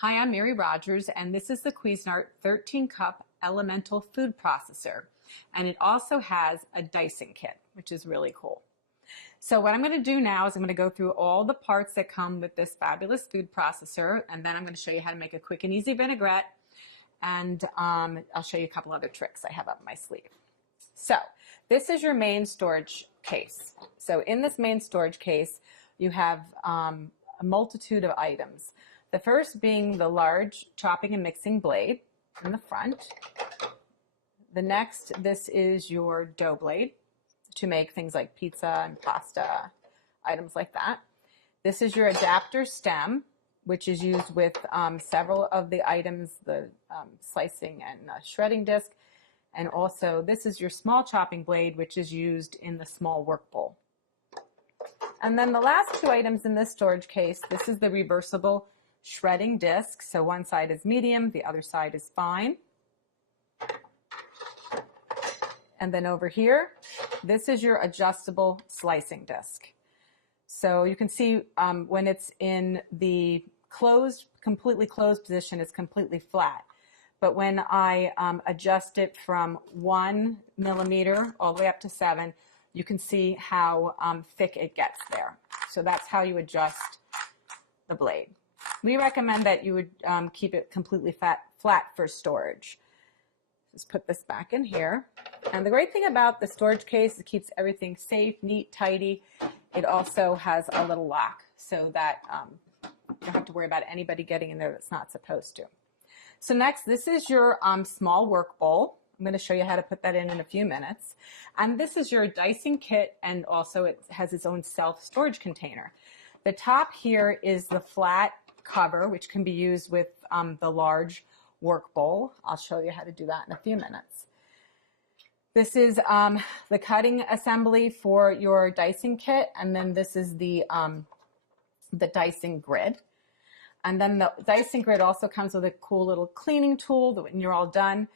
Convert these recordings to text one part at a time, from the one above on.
Hi, I'm Mary Rogers, and this is the Cuisinart 13-cup elemental food processor. And it also has a dicing kit, which is really cool. So what I'm going to do now is I'm going to go through all the parts that come with this fabulous food processor, and then I'm going to show you how to make a quick and easy vinaigrette, and I'll show you a couple other tricks I have up my sleeve. So this is your main storage case. So in this main storage case, you have a multitude of items. The first being the large chopping and mixing blade in the front. The next, this is your dough blade to make things like pizza and pasta, items like that. This is your adapter stem, which is used with several of the items, the slicing and shredding disc. And also, this is your small chopping blade, which is used in the small work bowl. And then the last two items in this storage case, this is the reversible shredding disc. So one side is medium, the other side is fine. And then over here, this is your adjustable slicing disc. So you can see when it's in the completely closed position, it's completely flat. But when I adjust it from 1 millimeter all the way up to 7, you can see how thick it gets there. So that's how you adjust the blade. We recommend that you would keep it completely flat for storage. Just put this back in here. And the great thing about the storage case is it keeps everything safe, neat, tidy. It also has a little lock so that you don't have to worry about anybody getting in there that's not supposed to. So next, this is your small work bowl. I'm going to show you how to put that in a few minutes. And this is your dicing kit, and also it has its own self-storage container. The top here is the flat cover, which can be used with the large work bowl. I'll show you how to do that in a few minutes. This is the cutting assembly for your dicing kit, and then this is the dicing grid. And then the dicing grid also comes with a cool little cleaning tool that when you're all done,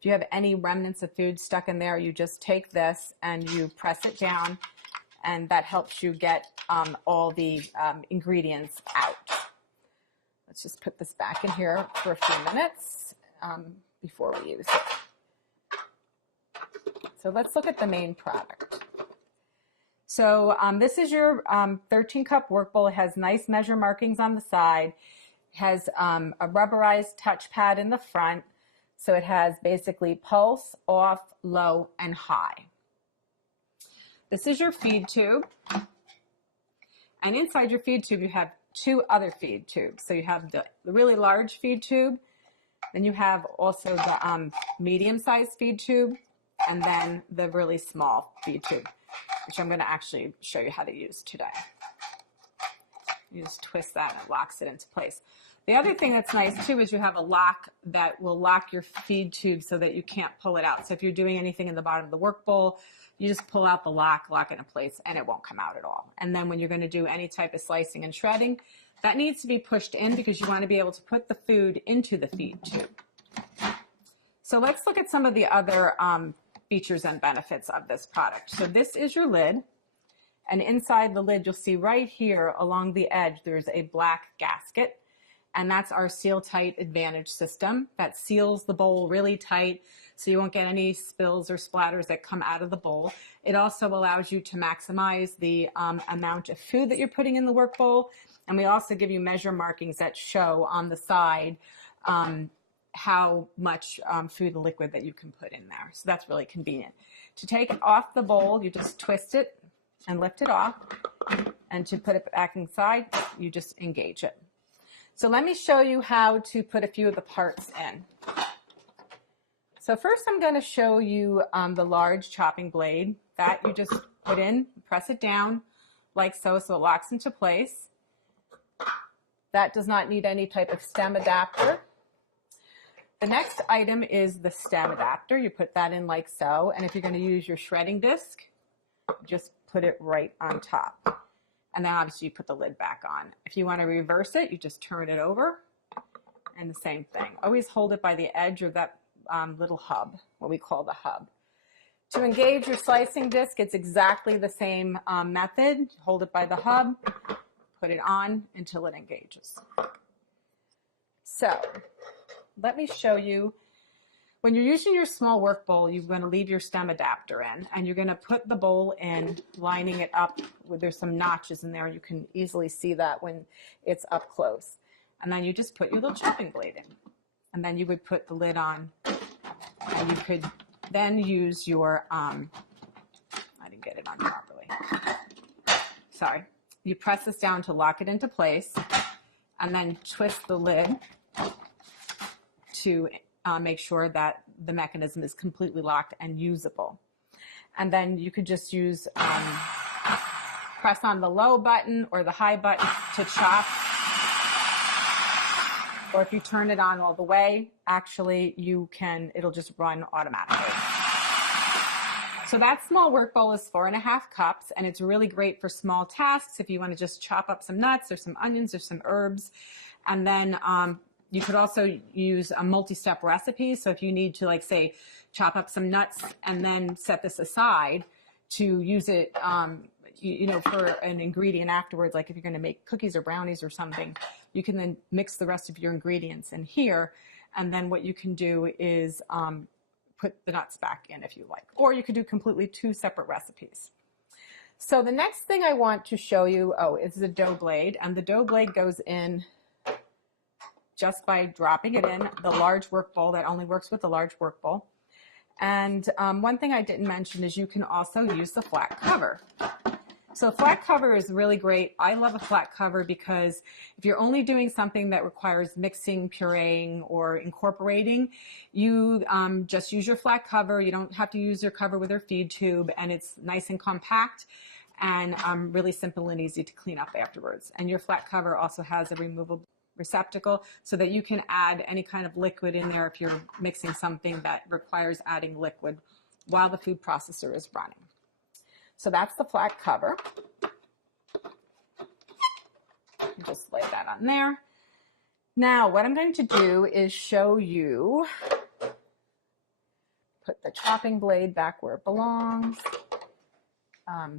if you have any remnants of food stuck in there, you just take this and you press it down, and that helps you get all the ingredients out. Let's just put this back in here for a few minutes before we use it. So let's look at the main product. So this is your 13-cup work bowl. It has nice measure markings on the side. It has a rubberized touchpad in the front. So it has basically pulse, off, low, and high. This is your feed tube. And inside your feed tube, you have two other feed tubes. So you have the really large feed tube, then you have also the medium-sized feed tube, and then the really small feed tube, which I'm going to actually show you how to use today. You just twist that and it locks it into place. The other thing that's nice too is you have a lock that will lock your feed tube so that you can't pull it out. So if you're doing anything in the bottom of the work bowl, you just pull out the lock it in place, and it won't come out at all. And then when you're going to do any type of slicing and shredding, that needs to be pushed in because you want to be able to put the food into the feed tube. So let's look at some of the other features and benefits of this product. So this is your lid, and inside the lid you'll see right here along the edge there's a black gasket, and that's our SealTight Advantage system that seals the bowl really tight so you won't get any spills or splatters that come out of the bowl. It also allows you to maximize the amount of food that you're putting in the work bowl, and we also give you measure markings that show on the side how much food and liquid that you can put in there. So that's really convenient. To take it off the bowl, you just twist it and lift it off, and to put it back inside, you just engage it. So let me show you how to put a few of the parts in. So first I'm going to show you the large chopping blade that you just put in, press it down like so it locks into place. That does not need any type of stem adapter. The next item is the stem adapter. You put that in like so, and if you're going to use your shredding disc, just put it right on top. And then obviously you put the lid back on. If you want to reverse it, you just turn it over, and the same thing. Always hold it by the edge of that little hub, what we call the hub. To engage your slicing disc, it's exactly the same method. Hold it by the hub, put it on until it engages. So let me show you. When you're using your small work bowl, you're going to leave your stem adapter in, and you're going to put the bowl in, lining it up. There's some notches in there. You can easily see that when it's up close. And then you just put your little chopping blade in. And then you would put the lid on, and you could then use your, I didn't get it on properly. Sorry. You press this down to lock it into place, and then twist the lid to make sure that the mechanism is completely locked and usable. And then you could just use, press on the low button or the high button to chop. Or if you turn it on all the way, actually it'll just run automatically. So that small work bowl is 4.5 cups, and it's really great for small tasks if you want to just chop up some nuts or some onions or some herbs. And then you could also use a multi-step recipe. So if you need to, like, say, chop up some nuts and then set this aside to use it, for an ingredient afterwards, like if you're going to make cookies or brownies or something, you can then mix the rest of your ingredients in here. And then what you can do is put the nuts back in if you like. Or you could do completely 2 separate recipes. So the next thing I want to show you, is the dough blade. And the dough blade goes in just by dropping it in the large work bowl. That only works with the large work bowl. And one thing I didn't mention is you can also use the flat cover. So a flat cover is really great. I love a flat cover because if you're only doing something that requires mixing, pureeing, or incorporating, you just use your flat cover. You don't have to use your cover with your feed tube, and it's nice and compact and really simple and easy to clean up afterwards. And your flat cover also has a removable receptacle so that you can add any kind of liquid in there if you're mixing something that requires adding liquid while the food processor is running. So that's the flat cover. Just lay that on there. Now, what I'm going to do is show you, put the chopping blade back where it belongs.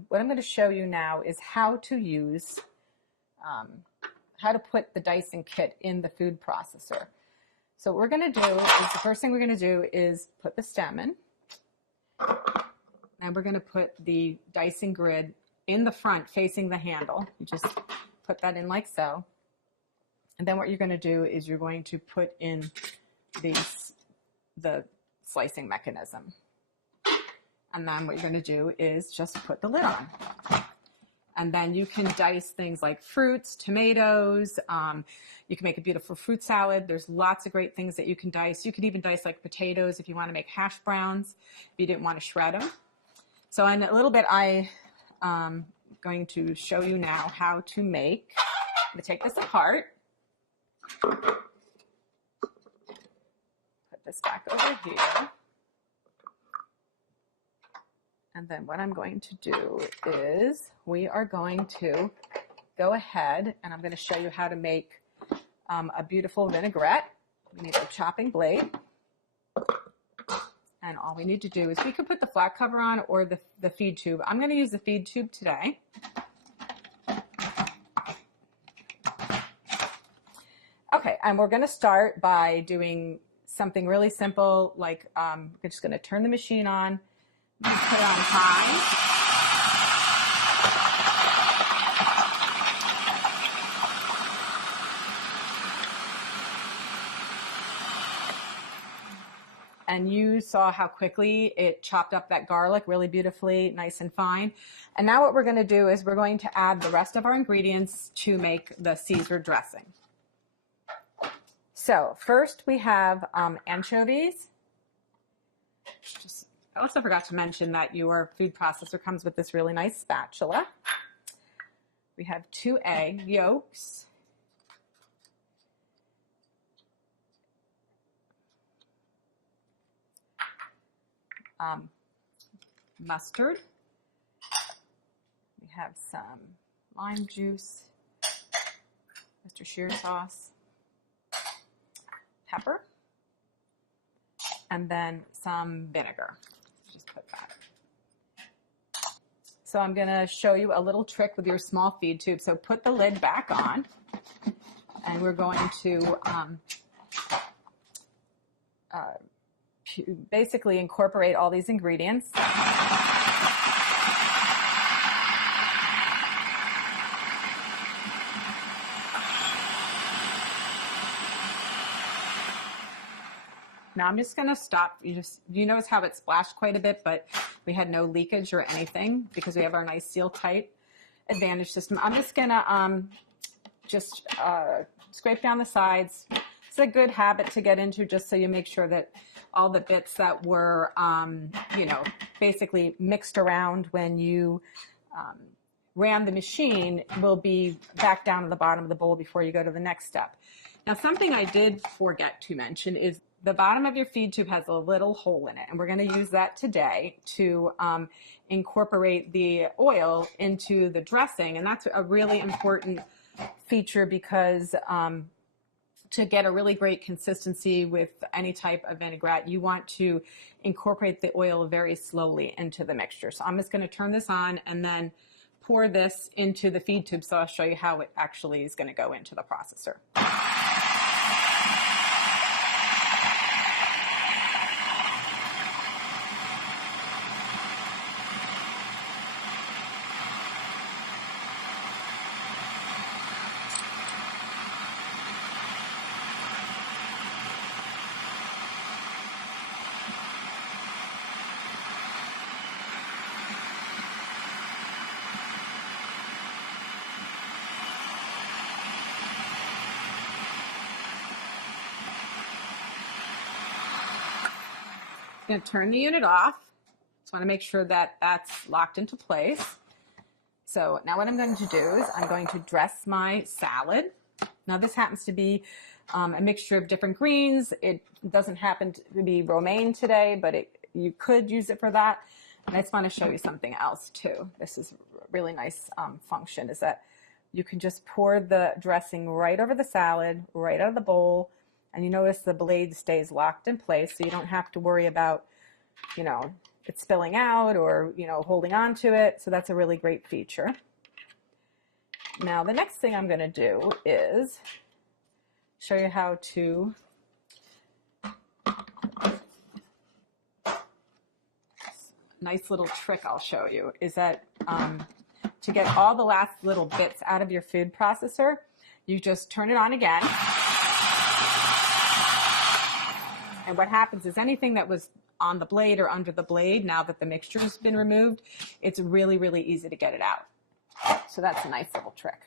What I'm going to show you now is how to use, how to put the dicing kit in the food processor. So what we're going to do is, the first thing we're going to do is put the stem in. And we're going to put the dicing grid in the front facing the handle. You just put that in like so. And then what you're going to do is you're going to put in the slicing mechanism. And then what you're going to do is just put the lid on. And then you can dice things like fruits, tomatoes. You can make a beautiful fruit salad. There's lots of great things that you can dice. You could even dice like potatoes if you want to make hash browns, if you didn't want to shred them. So in a little bit, I'm going to show you now how to make, I'm going to take this apart. Put this back over here. And then what I'm going to do is we are going to go ahead and I'm going to show you how to make a beautiful vinaigrette. We need a chopping blade. And all we need to do is we could put the flat cover on or the feed tube. I'm going to use the feed tube today. Okay, and we're going to start by doing something really simple, like we're just going to turn the machine on, put it on high. And you saw how quickly it chopped up that garlic really beautifully, nice and fine. And now what we're going to do is we're going to add the rest of our ingredients to make the Caesar dressing. So first we have anchovies. I also forgot to mention that your food processor comes with this really nice spatula. We have 2 egg yolks. Mustard. We have some lime juice, Worcestershire sauce, pepper, and then some vinegar. Just put that. So I'm going to show you a little trick with your small feed tube. So put the lid back on, and we're going to basically incorporate all these ingredients. Now I'm just going to stop. You notice how it splashed quite a bit, but we had no leakage or anything because we have our nice SealTight Advantage system. I'm just going to scrape down the sides. It's a good habit to get into, just so you make sure that all the bits that were, basically mixed around when you ran the machine will be back down at the bottom of the bowl before you go to the next step. Now, something I did forget to mention is the bottom of your feed tube has a little hole in it, and we're going to use that today to incorporate the oil into the dressing, and that's a really important feature because to get a really great consistency with any type of vinaigrette, you want to incorporate the oil very slowly into the mixture. So I'm just going to turn this on and then pour this into the feed tube, so I'll show you how it actually is going to go into the processor. I'm going to turn the unit off. Just want to make sure that that's locked into place. So now what I'm going to do is I'm going to dress my salad. Now this happens to be a mixture of different greens. It doesn't happen to be romaine today, but you could use it for that. And I just want to show you something else too. This is a really nice function, is that you can just pour the dressing right over the salad, right out of the bowl. And you notice the blade stays locked in place, so you don't have to worry about, it spilling out or, holding on to it. So that's a really great feature. Now, the next thing I'm going to do is show you how to nice little trick I'll show you is that to get all the last little bits out of your food processor, you just turn it on again. And what happens is anything that was on the blade or under the blade, now that the mixture has been removed, it's really, really easy to get it out. So that's a nice little trick.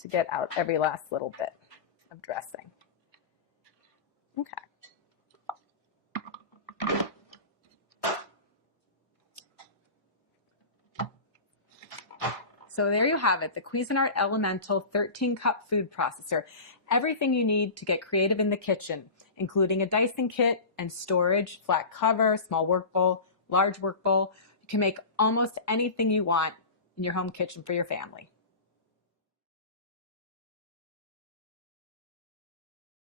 To get out every last little bit of dressing. Okay. So there you have it, the Cuisinart Elemental 13-cup food processor. Everything you need to get creative in the kitchen, including a dicing kit and storage, flat cover, small work bowl, large work bowl. You can make almost anything you want in your home kitchen for your family.